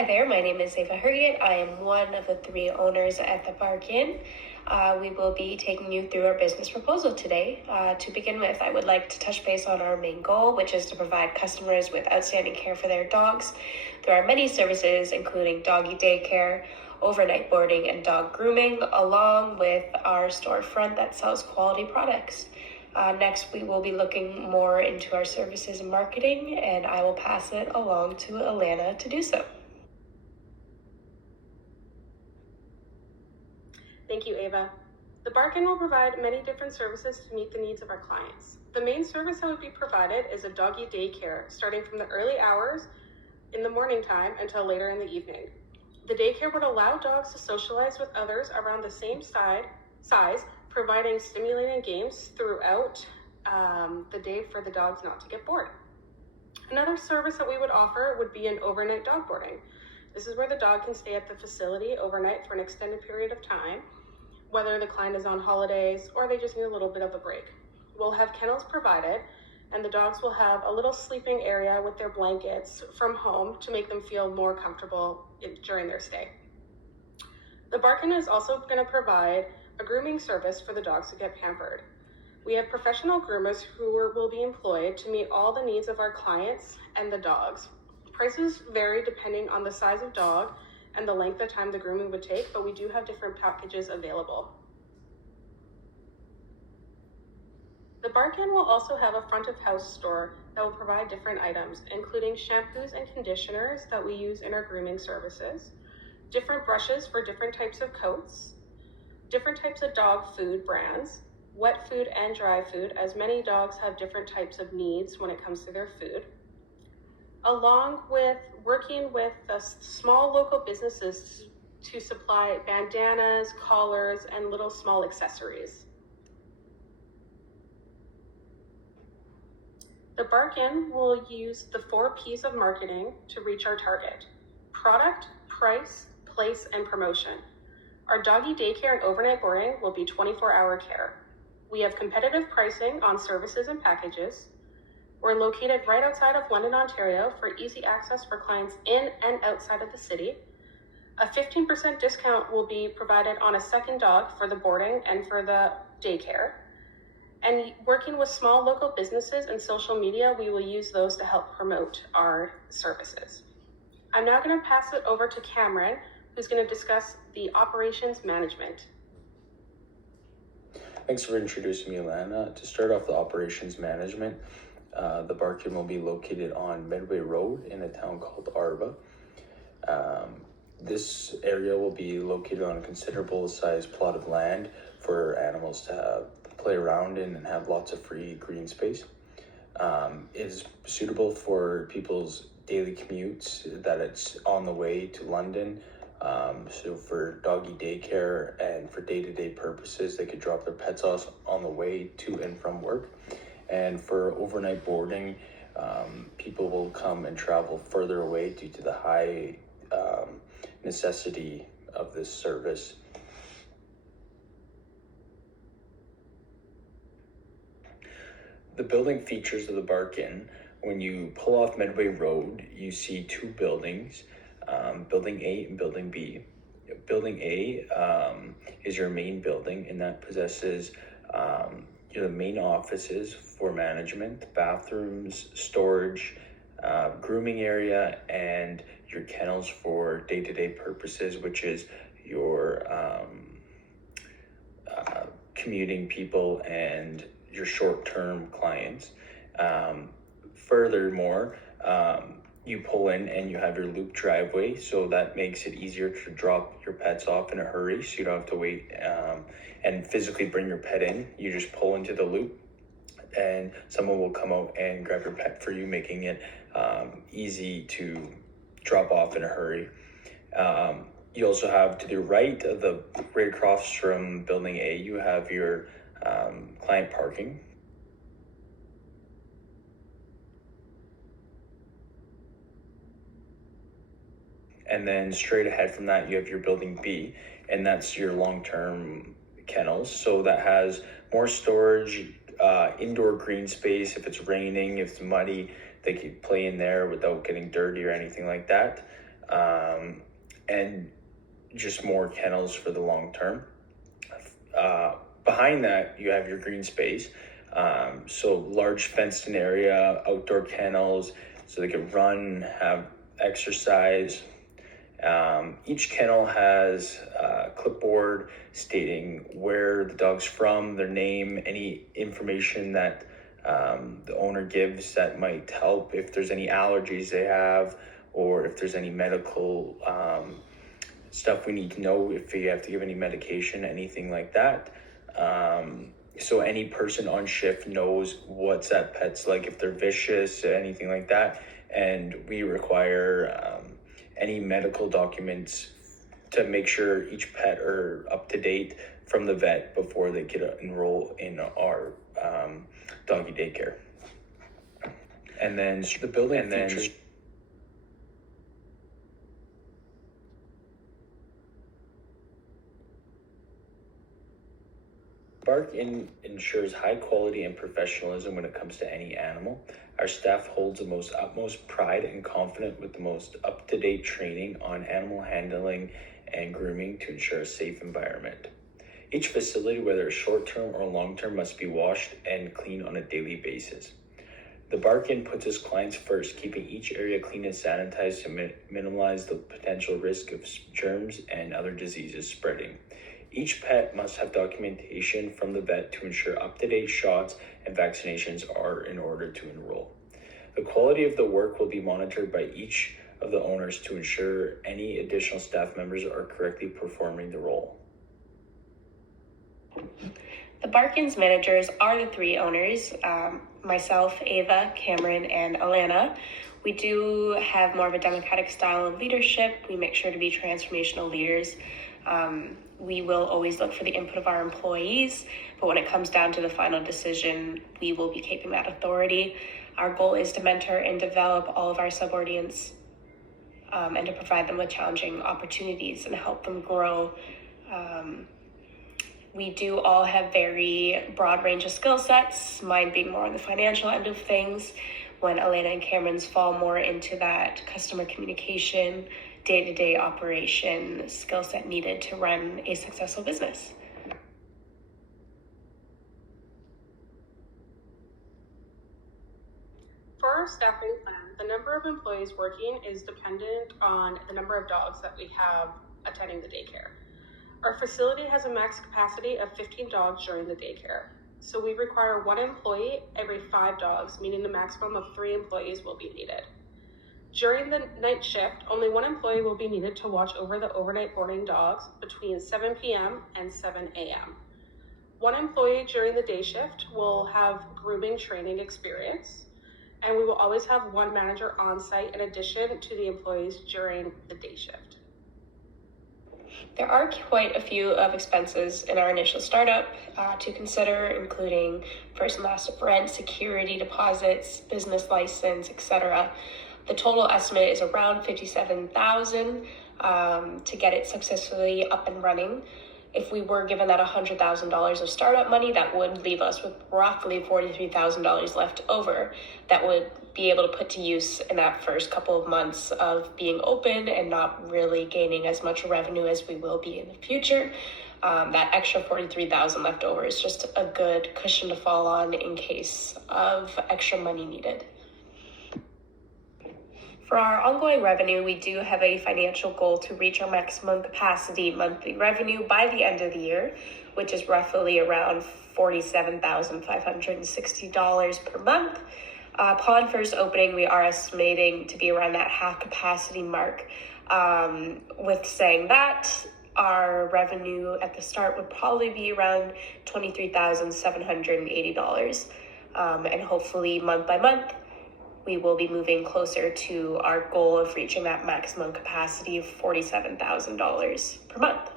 Hi there, my name is Ava Hurriet. I am one of the three owners at the Bark Inn. We will be taking you through our business proposal today. To begin with, I would like to touch base on our main goal, which is to provide customers with outstanding care for their dogs. There are many services, including doggy daycare, overnight boarding, and dog grooming, along with our storefront that sells quality products. Next, we will be looking more into our services and marketing, and I will pass it along to Alana to do so. Thank you, Ava. The Bark Inn will provide many different services to meet the needs of our clients. The main service that would be provided is a doggy daycare, starting from the early hours in the morning time until later in the evening. The daycare would allow dogs to socialize with others around the same size, providing stimulating games throughout the day for the dogs not to get bored. Another service that we would offer would be an overnight dog boarding. This is where the dog can stay at the facility overnight for an extended period of time, whether the client is on holidays or they just need a little bit of a break. We'll have kennels provided, and the dogs will have a little sleeping area with their blankets from home to make them feel more comfortable during their stay. The Bark Inn is also going to provide a grooming service for the dogs to get pampered. We have professional groomers who will be employed to meet all the needs of our clients and the dogs. Prices vary depending on the size of dog and the length of time the grooming would take, but we do have different packages available. The Bark Inn will also have a front of house store that will provide different items, including shampoos and conditioners that we use in our grooming services, different brushes for different types of coats, different types of dog food brands, wet food and dry food, as many dogs have different types of needs when it comes to their food, along with working with small local businesses to supply bandanas, collars, and little small accessories. The Bark Inn will use the 4 P's of marketing to reach our target: product, price, place, and promotion. Our doggy daycare and overnight boarding will be 24-hour care. We have competitive pricing on services and packages. We're located right outside of London, Ontario, for easy access for clients in and outside of the city. A 15% discount will be provided on a second dog for the boarding and for the daycare. And working with small local businesses and social media, we will use those to help promote our services. I'm now going to pass it over to Cameron, who's going to discuss the operations management. Thanks for introducing me, Alana. To start off the operations management, the Bark Inn will be located on Medway Road in a town called Arva. This area will be located on a considerable sized plot of land for animals to play around in and have lots of free green space. It is suitable for people's daily commutes, that it's on the way to London. So for doggy daycare and for day-to-day purposes, they could drop their pets off on the way to and from work. And for overnight boarding, people will come and travel further away due to the high necessity of this service. The building features of the Bark Inn: when you pull off Medway Road, you see 2 buildings, Building A and Building B. Building A is your main building, and that possesses the main offices for management, bathrooms, storage, grooming area, and your kennels for day-to-day purposes, which is your commuting people and your short-term clients. Furthermore, you pull in and you have your loop driveway, so that makes it easier to drop your pets off in a hurry, so you don't have to wait and physically bring your pet in. You just pull into the loop and someone will come out and grab your pet for you, making it easy to drop off in a hurry. You also have, to the right of right across from Building A, you have your client parking. And then straight ahead from that, you have your Building B, and that's your long-term kennels. So that has more storage, indoor green space. If it's raining, if it's muddy, they could play in there without getting dirty or anything like that. and just more kennels for the long term. Behind that, you have your green space. So large fenced-in area, outdoor kennels, so they can run, have exercise. Each kennel has a clipboard stating where the dog's from, their name, any information that the owner gives that might help if there's any allergies they have, or if there's any medical stuff we need to know, if you have to give any medication, anything like that. So any person on shift knows what's that pet's like, if they're vicious, anything like that. And we require any medical documents to make sure each pet are up to date from the vet before they could enroll in our doggy daycare. And then the building features Bark ensures high quality and professionalism when it comes to any animal. Our staff holds the most utmost pride and confident with the most up-to-date training on animal handling and grooming to ensure a safe environment. Each facility, whether it's short-term or long-term, must be washed and cleaned on a daily basis. The Bark Inn puts its clients first, keeping each area clean and sanitized to minimize the potential risk of germs and other diseases spreading. Each pet must have documentation from the vet to ensure up-to-date shots and vaccinations are in order to enroll. The quality of the work will be monitored by each of the owners to ensure any additional staff members are correctly performing the role. The Bark Inn's managers are the three owners, myself, Ava, Cameron, and Alana. We do have more of a democratic style of leadership. We make sure to be transformational leaders. We will always look for the input of our employees, but when it comes down to the final decision, we will be keeping that authority. Our goal is to mentor and develop all of our subordinates and to provide them with challenging opportunities and help them grow. We do all have very broad range of skill sets, mine being more on the financial end of things, when Alana and Cameron's fall more into that customer communication, day-to-day operation skill set needed to run a successful business. For our staffing plan, the number of employees working is dependent on the number of dogs that we have attending the daycare. Our facility has a max capacity of 15 dogs during the daycare. So we require 1 employee every 5 dogs, meaning the maximum of 3 employees will be needed. During the night shift, only 1 employee will be needed to watch over the overnight boarding dogs between 7 p.m. and 7 a.m. 1 employee during the day shift will have grooming training experience, and we will always have 1 manager on site in addition to the employees during the day shift. There are quite a few of expenses in our initial startup to consider, including first and last of rent, security deposits, business license, etc. The total estimate is around $57,000 to get it successfully up and running. If we were given that $100,000 of startup money, that would leave us with roughly $43,000 left over that would be able to put to use in that first couple of months of being open and not really gaining as much revenue as we will be in the future. That extra $43,000 left over is just a good cushion to fall on in case of extra money needed. For our ongoing revenue, we do have a financial goal to reach our maximum capacity monthly revenue by the end of the year, which is roughly around $47,560 per month. Upon first opening, we are estimating to be around that half capacity mark. With saying that, our revenue at the start would probably be around $23,780. And hopefully month by month, we will be moving closer to our goal of reaching that maximum capacity of $47,000 per month.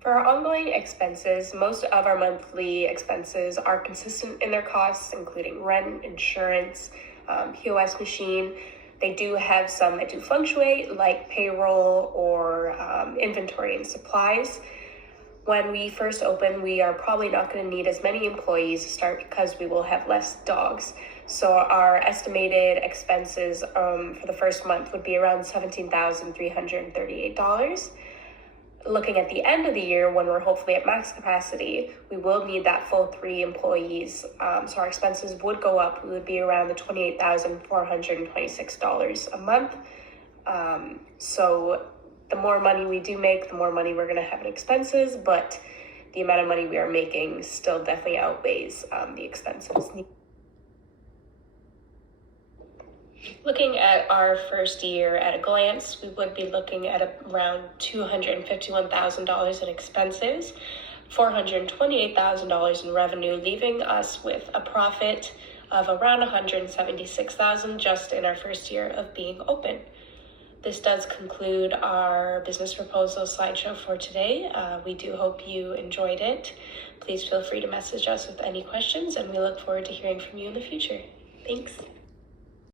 For our ongoing expenses, most of our monthly expenses are consistent in their costs, including rent, insurance, POS machine. They do have some that do fluctuate, like payroll or inventory and supplies. when we first open, we are probably not going to need as many employees to start because we will have less dogs. So our estimated expenses for the first month would be around $17,338. Looking at the end of the year, when we're hopefully at max capacity, we will need that full 3 employees. So our expenses would go up. We would be around the $28,426 a month. So the more money we do make, the more money we're going to have in expenses, but the amount of money we are making still definitely outweighs the expenses. Looking at our first year at a glance, we would be looking at around $251,000 in expenses, $428,000 in revenue, leaving us with a profit of around $176,000 just in our first year of being open. This does conclude our business proposal slideshow for today. We do hope you enjoyed it. Please feel free to message us with any questions, and we look forward to hearing from you in the future. Thanks.